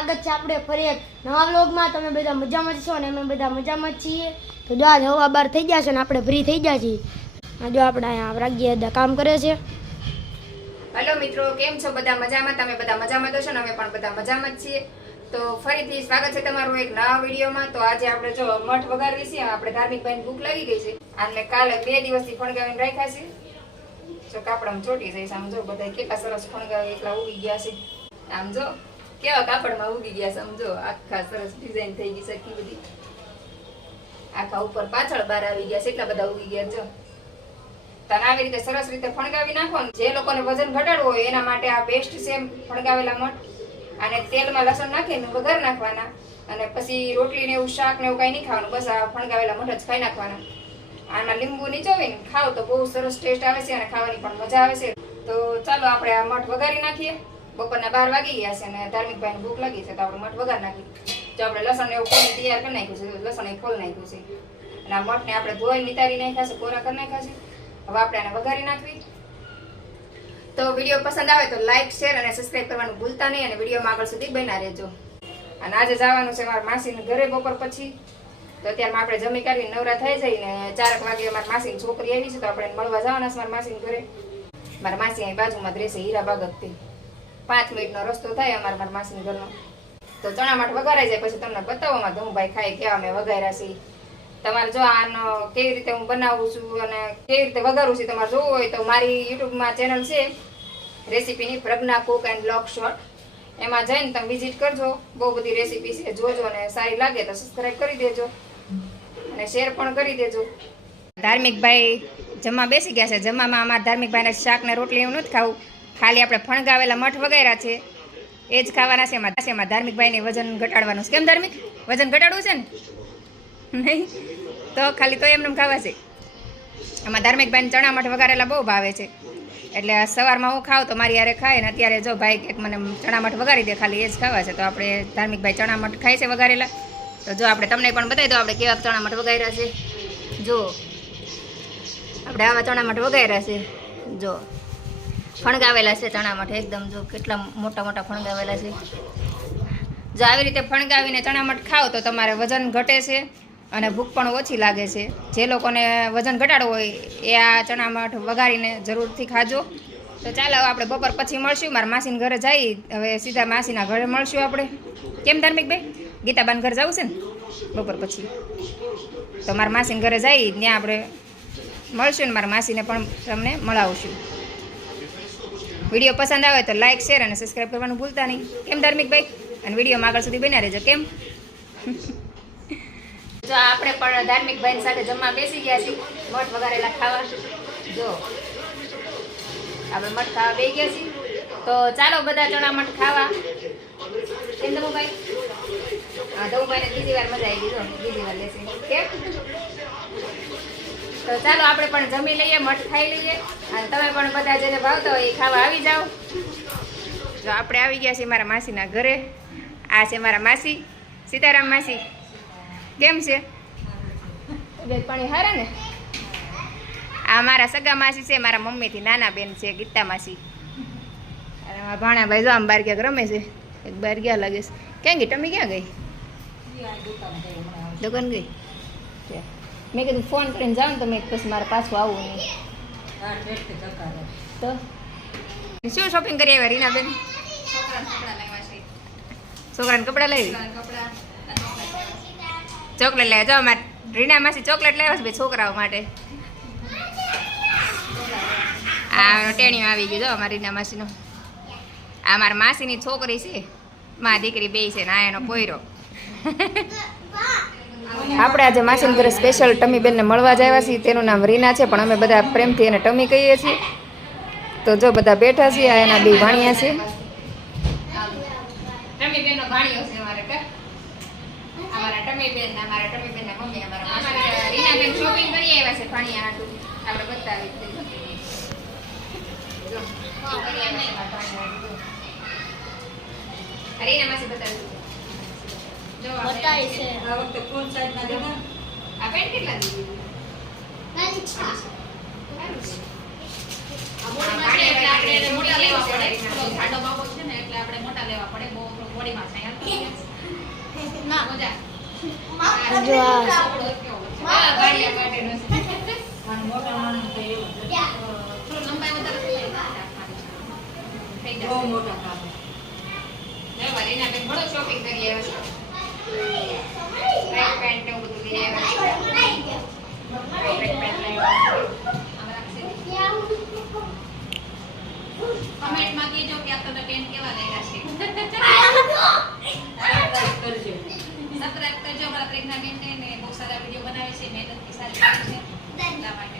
સ્વાગત છે આપણે ફરી એક નવા વ્લોગમાં। તમે બધા મજામાં છો ને અમે બધા મજામાં જ છીએ। તો જો આજ હવા બાર થઈ ગયા છે ને આપણે ફ્રી થઈ ગયા છીએ। જો આપણે અહીંયા રાગ્યા કામ કરે છે। હેલો મિત્રો, કેમ છો? બધા મજામાં? તમે બધા મજામાં તો છો ને? અમે પણ બધા મજામાં જ છીએ। તો ફરીથી સ્વાગત છે તમારું એક નવા વિડીયોમાં। તો આજે આપણે જો મઠ વગાડવી છે। આપણે ધાર્મિક ભાઈને ભૂખ લાગી ગઈ છે અને કાલે 2 દિવસથી ફણગાવીને રાખ્યા છે। જો કાપડામાં ચોટી જઈશ। આમ જો બધા કેટલા સરસ ફણગાવી એકલા ઉગી ગયા છે। આમ જો કેવા કાપડમાં ઉગી ગયા છે। આમ જો આખા સરસ ડિઝાઇન થઈ ગઈ છે આખી બધી, આખા ઉપર પાછળ બહાર આવી ગયા છે, એટલા બધા ઉગી ગયા। જો તને આવી રીતે સરસ રીતે ફણગાવી નાખો ને, જે લોકોને વજન ઘટાડવું હોય એના માટે આ બેસ્ટ છે ફણગાવેલા મઠ। અને તેલમાં લસણ નાખીને વઘાર નાખવાના અને પછી રોટલી ને એવું શાક ને એવું કઈ નહીં ખાવાનું, બસ આ ફણગાવેલા મઠ જ ખાઈ નાખવાના। આમાં લીંબુ નીચોવીને ખાવ તો બહુ સરસ ટેસ્ટ આવે છે અને ખાવાની પણ મજા આવે છે। તો ચાલો આપણે આ મઠ વઘારી નાખીએ। બપોરના 12 વાગી ગયા છે અને ધાર્મિક ભાઈને ભૂખ લાગી છે તો આપણે મઠ વઘાર નાખીએ। જો આપણે લસણ ને એવું ખોલી તૈયાર કરી નાખ્યું છે, લસણ એ ખોલ નાખ્યું છે અને આ મઠને આપણે ધોઈ નિતારી નાખ્યા છે, કોરા કરી નાખ્યા છે। હવે આપણે આને વઘારી નાખવી। તો વિડીયો પસંદ આવે તો લાઈક, શેર અને સબસ્ક્રાઇબ કરવાનું ભૂલતા નહીં અને વિડીયોમાં આગળ સુધી બન્યા રહેજો। અને આજે જવાનું છે મારા માસીને ઘરે બપોર પછી। તો અત્યારમાં આપણે જમી કાઢીને નવરા થઈ જઈને 4 વાગે મારા માસીની છોકરી આવી છે તો આપણે મળવા જવાના છે મારા માસીને ઘરે। મારા માસી અહીં બાજુમાં જ રહેશે, હીરાબાગ જ, 5 મિનિટનો રસ્તો થાય મારા માસીના ઘરનો। તો ચણા મઠ વઘારાઈ જાય પછી તમને બતાવવામાં ધમભાઈ ખાઈ કેવા મેં વઘાર્યા છે। તમારે જો આનો કેવી રીતે હું બનાવું છું અને કેવી રીતે વઘારું છું તમારે જોવું હોય તો મારી યુટ્યુબમાં ચેનલ છે રેસીપીની, પ્રજ્ઞા કુક એન્ડ બ્લોગ શોર્ટ, એમાં જઈને તમે વિઝિટ કરજો। બહુ બધી રેસીપી છે, જોજો અને સારી લાગે તો સબસ્ક્રાઈબ કરી દેજો અને શેર પણ કરી દેજો। ધાર્મિકભાઈ જમવા બેસી ગયા છે। જમવામાં અમારા ધાર્મિકભાઈને શાક ને રોટલી એવું નથી ખાવું, ખાલી આપણે ફણગાવેલા મઠ વગાડ્યા છે એ જ ખાવાના છે। એમાં ધાર્મિકભાઈને વજન ઘટાડવાનું છે। કેમ ધાર્મિક, વજન ઘટાડવું છે ને? નહીં તો ખાલી તો એમને ખાવા છે। આમાં ધાર્મિકભાઈને ચણા મઠ વઘારેલા બહુ ભાવે છે, એટલે સવારમાં હું ખાઉં તો મારી યારે ખાય ને અત્યારે જો ભાઈ કે મને ચણા મઠ વઘારી દે, ખાલી એ જ ખાવા છે। તો આપણે ધાર્મિકભાઈ ચણા મઠ ખાય છે વઘારેલા। તો જો આપણે તમને પણ બતાવી દો આપણે કેવા ચણા મઠ વઘાર્યા છે। જો આપણે આવા ચણા મઠ વઘાર્યા છે, જો ફણગાવેલા છે ચણા મઠ એકદમ, જો કેટલા મોટા મોટા ફણગાવેલા છે। જો આવી રીતે ફણગાવીને ચણા મઠ ખાઓ તો તમારે વજન ઘટે છે અને ભૂખ પણ ઓછી લાગે છે। જે લોકોને વજન ઘટાડવું હોય એ આ ચણા મઠ વઘારીને જરૂરથી ખાજો। તો ચાલો આપણે બપોર પછી મળશું। મારા માસીના ઘરે જઈ, હવે સીધા માસીના ઘરે મળશું આપણે। કેમ ધાર્મિકભાઈ, ગીતાબાન ઘરે જવું છે ને બપોર પછી? તો મારા માસીના ઘરે જઈ ત્યાં આપણે મળશું ને મારા માસીને પણ તમને મળાવશું। વિડીયો પસંદ આવે તો લાઈક, શેર અને સબસ્ક્રાઈબ કરવાનું ભૂલતા નહીં। કેમ ધાર્મિકભાઈ? અને વિડીયોમાં આગળ સુધી બન્યા રહેજો। કેમ? જો આપણે પણ ધાર્મિકભાઈ સાથે જમવા બેસી ગયા છીએ, મઠ વઘારેલા ખાવા। જો આપણે મઠ ખાવા બેસી ગયા છીએ, તો ચાલો બધા ચણા મઠ ખાવા। કેમ ધમુભાઈ? હા, ધમુભાઈને બીજી વાર મજા આવી ગઈ, જો બીજી વાર લેશે। કેમ? તો ચાલો આપણે પણ જમી લઈએ, મઠ ખાઈ લઈએ અને તમે પણ બધા જેને ભાવતા હોય એ ખાવા આવી જાઓ। જો આપણે આવી ગયા છીએ મારા માસીના ઘરે। આ છે મારા માસી, સીતારામ માસી। કેમ છે? તબિયત પાણી હારા ને? આ મારા સગા માસી છે, મારા મમ્મીથી નાના બેન છે, ગીતા માસી। અને મારા ભાણાભાઈ જો આમ બહાર ક્યાંક રમે છે, એક બહાર ગયા લાગે છે। ક્યાં ગઈ ટમી? ક્યાં ગઈ? દુકાન ગઈ? મેં કીધું ફોન કરીને જાઉં ને તો મેં પછી મારે પાછું આવવું નહીં। તો શું શોપિંગ કરી આવ્યા રીનાબેન? છોકરાને કપડાં લાવી, ચોકલેટ લાવ્યા। જો અમારે રીના માસી ચોકલેટ લાવ્યા છે બે છોકરાઓ માટે। આ ટેણીઓ આવી ગયું જો અમારી રીના માસીનો। આ મારા માસીની છોકરી છે, મારી દીકરી બે છે ને આ એનો પોયરો। આપણે આજે માસીને ઘરે સ્પેશિયલ ટમીબેનને મળવા જ આવ્યા છીએ। તેનું નામ રીના છે પણ અમે બધા પ્રેમથી એને ટમી કહીએ છીએ। તો જો બધા બેઠા છીએ, આ એના બે ભાણિયા છે। ટમીબેનનો ભાણિયો છે અમારે કે અમારા ટમીબેન, અમારા ટમીબેનના મમ્મી, અમારા રીનાબેન શોપિંગ કરી આવ્યા છે ભાણિયા હાટુ। આપણે બતાવી દઈએ, જો કરી આવ્યા છે મારા ભાણિયા। રીના માસી બતાવી જો બતાય છે આ વખતે ફૂલ સાઈઝ ના દેવા। આ પેન્ટ કેટલા દીધી? 5 આ મોટા લેવા પડે, જાડો બાબો છે ને એટલે આપણે મોટા લેવા પડે, બહુ બોડીમાં સાયા ના મજા જો આ હા ગાડિયા માટેનો છે અને મોટા માણસ તો એવું છે. થોડું લંબાઈ વધારે થઈ બહુ જશે મોટા કામ. લેવા રીના બેન ઘણો શોપિંગ કરી આવ્યા છે ટ્રેક પેન્ટ ને એવું બધું લઈ આવ્યા છે ટ્રેક પેન્ટ લઈ આવ્યા છે કમેન્ટમાં કહેજો કે આ તમે પેન્ટ કેવા લાગ્યા છે સબસ્ક્રાઇબ કરજો. સબસ્ક્રાઇબ કરજો અમારા પ્રેગના બેનને ને બહુ સારા વિડીયો બનાવે છે મહેનતથી સારી કરે છે એટલા માટે